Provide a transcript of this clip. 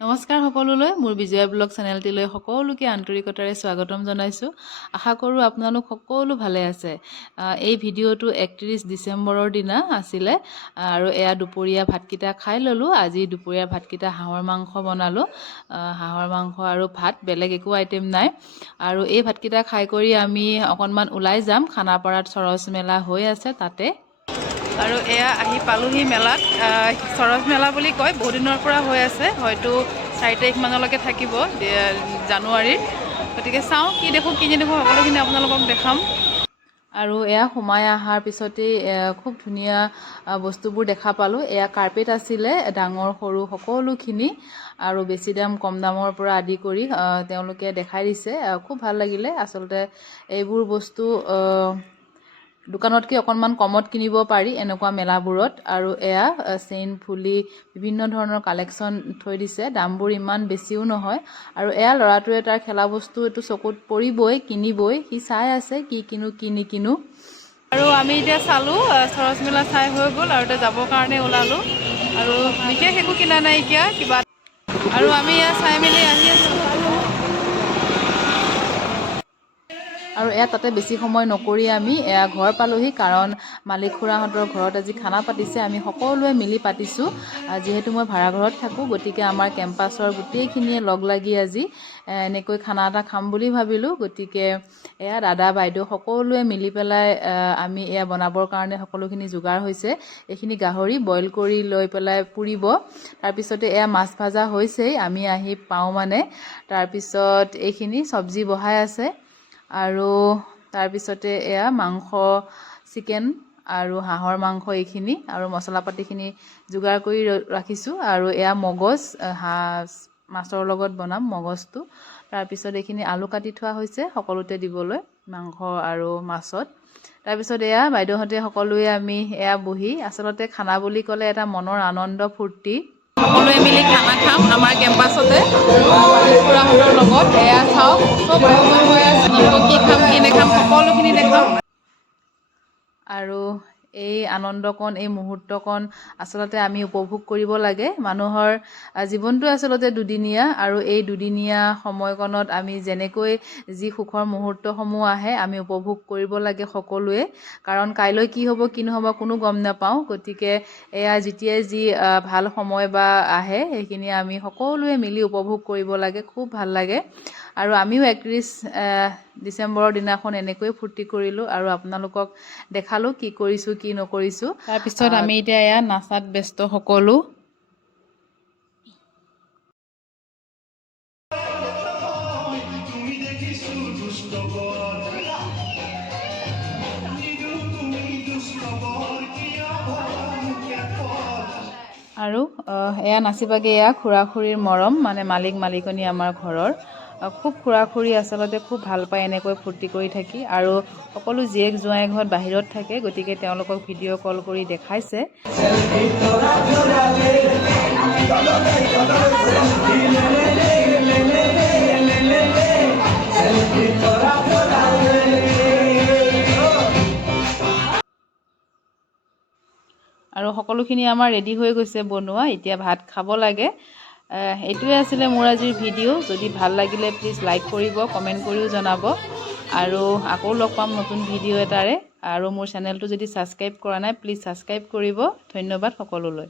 নমস্কাৰ সকলোলৈ মোৰ বিজয়া ব্লগ চেনেলটিলৈ সকলোকে আন্তৰিকতাৰে স্বাগতম জনাইছোঁ। আশা কৰোঁ আপোনালোক সকলো ভালে আছে। এই ভিডিঅ'টো 31 ডিচেম্বৰৰ দিনা আছিলে আৰু এয়া দুপৰীয়া ভাতকেইটা খাই ল'লোঁ। আজি দুপৰীয়া ভাতকেইটা হাঁহৰ মাংস বনালোঁ। হাঁহৰ মাংস আৰু ভাত, বেলেগ একো আইটেম নাই। আৰু এই ভাতকেইটা খাই কৰি আমি অকণমান ওলাই যাম। খানাপাৰাত সৰচ মেলা হৈ আছে তাতে। আৰু এয়া আহি পালোহি মেলাত। সৰচ মেলা বুলি কয়, বহু দিনৰ পৰা হৈ আছে, হয়তো 4 তাৰিখমানলৈকে থাকিব জানুৱাৰীৰ। গতিকে চাওঁ কি দেখোঁ কি নেদেখোঁ সকলোখিনি আপোনালোকক দেখাম। আৰু এয়া সোমাই অহাৰ পিছতেই খুব ধুনীয়া বস্তুবোৰ দেখা পালোঁ। এয়া কাৰ্পেট আছিলে, ডাঙৰ সৰু সকলোখিনি, আৰু বেছি দাম কম দামৰ পৰা আদি কৰি তেওঁলোকে দেখাই দিছে। খুব ভাল লাগিলে। আচলতে এইবোৰ বস্তু দোকানতকৈ অকণমান কমত কিনিব পাৰি এনেকুৱা মেলাবোৰত। আৰু এয়া চেইন ফুলি বিভিন্ন ধৰণৰ কালেকশ্যন থৈ দিছে। দামবোৰ ইমান বেছিও নহয়। আৰু এয়া ল'ৰাটোৱে তাৰ খেলা বস্তু এইটো চকুত পৰিবই, কিনিবই। সি চাই আছে কি কিনো কি নিকিনো। আৰু আমি এতিয়া চালোঁ, সৰচ মেলা চাই হৈ গ'ল আৰু এতিয়া যাবৰ কাৰণে ওলালোঁ। আৰু বিশেষ একো কিনা নাইকিয়া কিবা। আৰু আমি এয়া চাই মেলি আহি আছোঁ। আৰু এয়া তাতে বেছি সময় নকৰি আমি এয়া ঘৰ পালোহি, কাৰণ মালিক খুৰাহঁতৰ ঘৰত আজি খানা পাতিছে। আমি সকলোৱে মিলি পাতিছোঁ। যিহেতু মই ভাড়াঘৰত থাকোঁ, গতিকে আমাৰ কেম্পাছৰ গোটেইখিনিয়ে লগ লাগি আজি এনেকৈ খানা এটা খাম বুলি ভাবিলোঁ। গতিকে এয়া দাদা বাইদেউ সকলোৱে মিলি পেলাই আমি এয়া বনাবৰ কাৰণে সকলোখিনি যোগাৰ হৈছে। এইখিনি গাহৰি বইল কৰি লৈ পেলাই পুৰিব। তাৰপিছতে এয়া মাছ ভাজা হৈছেই, আমি আহি পাওঁ মানে। তাৰপিছত এইখিনি চব্জি বহাই আছে। আৰু তাৰপিছতে এয়া মাংস, চিকেন আৰু হাঁহৰ মাংস এইখিনি, আৰু মছলা পাতিখিনি যোগাৰ কৰি ৰাখিছোঁ। আৰু এয়া মগজ, মাছৰ লগত বনাম মগজটো। তাৰপিছত এইখিনি আলু কাটি থোৱা হৈছে সকলোতে দিবলৈ, মাংস আৰু মাছত। তাৰপিছত এয়া বাইদেউহঁতে সকলোৱে আমি এয়া বহি, আচলতে খানা বুলি ক'লে এটা মনৰ আনন্দ ফূৰ্তি। সকলোৱে মিলি খানা খাম আমাৰ কেম্পাছতে মালিক খুৰাহঁতৰ লগত। এয়া চাওক চব সময় হৈ আছে, আপোনালোকক কি খাম কি নেখাম সকলোখিনি দেখাম। আৰু এই আনন্দকণ, এই মুহূৰ্তকণ আচলতে আমি উপভোগ কৰিব লাগে। মানুহৰ জীৱনটো আচলতে দুদিনীয়া, আৰু এই দুদিনীয়া সময়কণত আমি যেনেকৈ যি সুখৰ মুহূৰ্তসমূহ আহে আমি উপভোগ কৰিব লাগে সকলোৱে। কাৰণ কাইলৈ কি হ'ব কি নহ'ব কোনো গম নাপাওঁ। গতিকে এয়া যেতিয়াই যি ভাল সময় বা আহে সেইখিনি আমি সকলোৱে মিলি উপভোগ কৰিব লাগে। খুব ভাল লাগে। আৰু আমিও 31 ডিচেম্বৰৰ দিনাখন এনেকৈ ফূৰ্তি কৰিলোঁ আৰু আপোনালোকক দেখালোঁ কি কৰিছোঁ কি নকৰিছোঁ। তাৰপিছত আমি এতিয়া এয়া নাচাত ব্যস্ত সকলো। আৰু এয়া নাচিবাগে, এয়া খুৰা খুৰীৰ মৰম, মানে মালিক মালিকনী আমাৰ ঘৰৰ। খুব খুৰা খুৰী আচলতে খুব ভাল পায় এনেকৈ ফূৰ্তি কৰি থাকি। আৰু সকলো জীয়েক জোঁৱাইহঁত বাহিৰত থাকে, গতিকে তেওঁলোকক ভিডিঅ' কল কৰি দেখাইছে। আৰু সকলোখিনি আমাৰ ৰেডি হৈ গৈছে বনোৱা, এতিয়া ভাত খাব লাগে। এইটোৱে আছিলে মোৰ আজিৰ ভিডিঅ'। যদি ভাল লাগিলে প্লিজ লাইক কৰিব, কমেণ্ট কৰিও জনাব। আৰু আকৌ লগ পাম নতুন ভিডিঅ' এটাৰে। আৰু মোৰ চেনেলটো যদি ছাবস্ক্ৰাইব কৰা নাই প্লিজ ছাবস্ক্ৰাইব কৰিব। ধন্যবাদ সকলোলৈ।